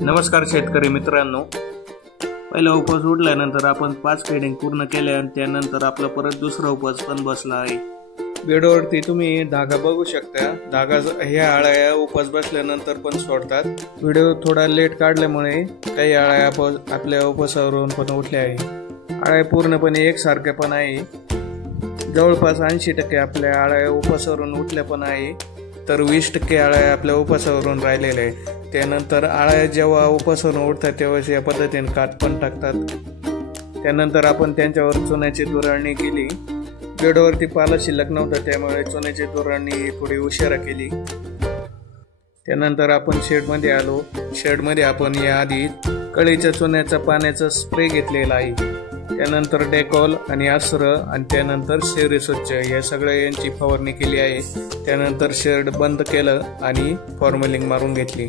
नमस्कार शेतकरी मित्रांनो, पहिला उपवास उठल्यानंतर आपण 5 फेडिंग पूर्ण केले आणि त्यानंतर आपला परत दुसरा उपवास पण बसला आहे। व्हिडिओवरती तुम्ही धागा बघू शकता। धागा ह्या अळ्या उपवास बसल्यानंतर पण सोडतात। व्हिडिओ थोडा लेट काढल्यामुळे काही अळ्या आपल्या उपवासावरून पण उठल्या आहे। अळ्या पूर्णपणे एकसारख्या पण आहे। जवळपास 80% आपल्या अळ्या उपवासावरून उठल्या पण आहे, तर 20% अळ्या आपल्या उपवासावरून राहिलेल्या आहे। त्यानंतर अळ्या जेव्हा उपवासावरून उठतात तेव्हा या पद्धतीने कात पण टाकतात। त्यानंतर आपण त्यांच्यावर चुन्याची धुराळणी केली। बेडवरती पाला शिल्लक नव्हता, त्यामुळे चुन्याची धुराळणी थोडी उशिरा केली। त्यानंतर आपण शेडमध्ये आलो। शेडमध्ये आपण याआधी कळीच्या चुन्याचा पाण्याचा स्प्रे घेतलेला आहे। त्यानंतर डेकॉल आणि अस्त्र आणि त्यानंतर शेरी स्वच्छ या सगळ्या यांची फवारणी केली आहे। त्यानंतर शेड बंद केलं आणि फॉर्मलिंग मारून घेतली।